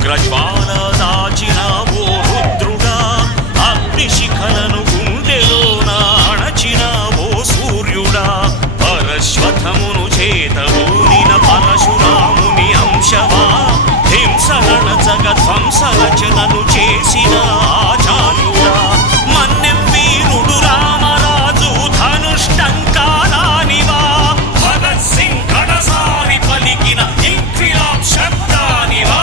అగ్రజ్వాల దాచినావో రుద్రుడా, అగ్నిశిఖలను గుండెలోన అణచినావో సూర్యుడా, పరశ్వథమును చేతబూనిన పరశురాముని అంశవా, హింసగణచగ ధ్వంసరచనను చేసిన ఆచార్యుడా, మన్నెం వీరుడు రామరాజు ధనుష్టంకారానివా, భగత్ సింగ్ కడసారి పలికిన ఇంక్విలాబ్ శబ్దానివా.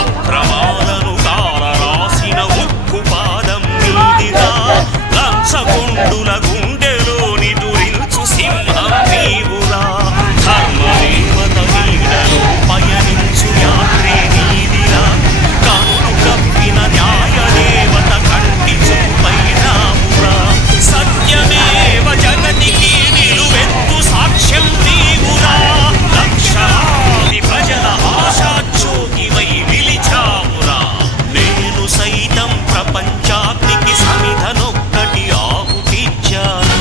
అక్రమాలను కాలరాసిన ఉక్కు పాదం నీదిగా, లంచగొండుల గుండెలోని దురించు సింహం నీవురా, ధర్మదేవత నీడలో పయనించు యాత్రే నీదిరా, కనులు కప్పిన న్యాయదేవత కంటి చూపైనావురా, సత్యమేవ జగతికి నిలువెత్తు సాక్ష్యం నీవురా, లక్షాది ప్రజల ఆశాజ్యోతివై నిలిచావురా. నేను సైతం ప్రపంచాగ్నికి సమిధనొక్కటి ఆహుతిచ్చాను,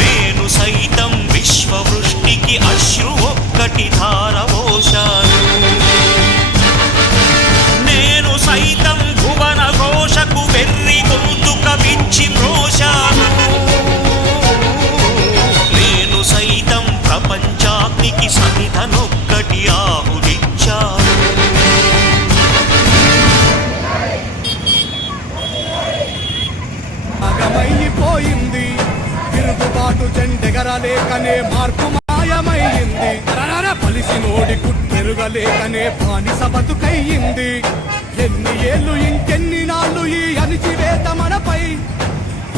నేను సైతం విశ్వవృష్టికి అశ్రు ఒక్కటి ధారవోశాను, నేను సైతం భువన ఘోషకు వెర్రి గొంతుక విచ్చి మ్రోశాను, నేను సైతం ప్రపంచాగ్నికి సమిధనొక్కటి ఆహుతిచ్చాను. అగమైపోయింది తిరుగుబాటు జెండెగరలేకనే మార్పు మాయమైంది, పలిసినోడి కుట్టెరుగలేకనే బానిస బతుకయ్యింది. ఎన్ని ఏళ్ళు ఇంకెన్ని నాళ్ళు ఈ అణిచివేత మనపై,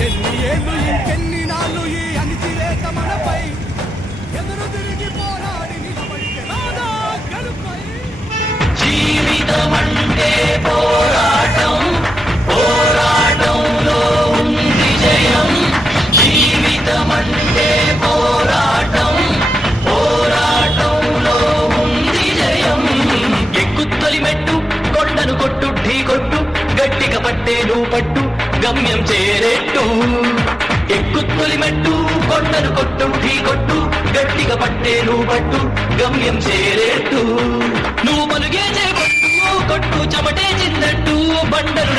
ఎన్ని ఏళ్ళు ఇంకెన్ని నాళ్ళు ఈ అణిచివేత మనపై, ఎదురు తిరిగి పోరాడి నిలబడితే రాదా గెలుపై. జీవితమంటే పోరాటం, పోరాటంలో ఉంది జయం. జీవితమంటే పోరాటం, పోరాటంలో ఉంది జయం. ఎక్కుత్తొలి మెట్టు కొండను కొట్టు ఢీ కొట్టు, గట్టిగా పట్టేను పట్టు గమ్యం చేరేట్టు. ఎక్కుత్తొలి మెట్టు కొండను కొట్టు ఢీ కొట్టు, గట్టిగా పట్టేను పట్టు గమ్యం చేరేట్టు. నువ్వు పలుగే చేపట్టు కొట్టు చెమటే చిందట్టు బండలు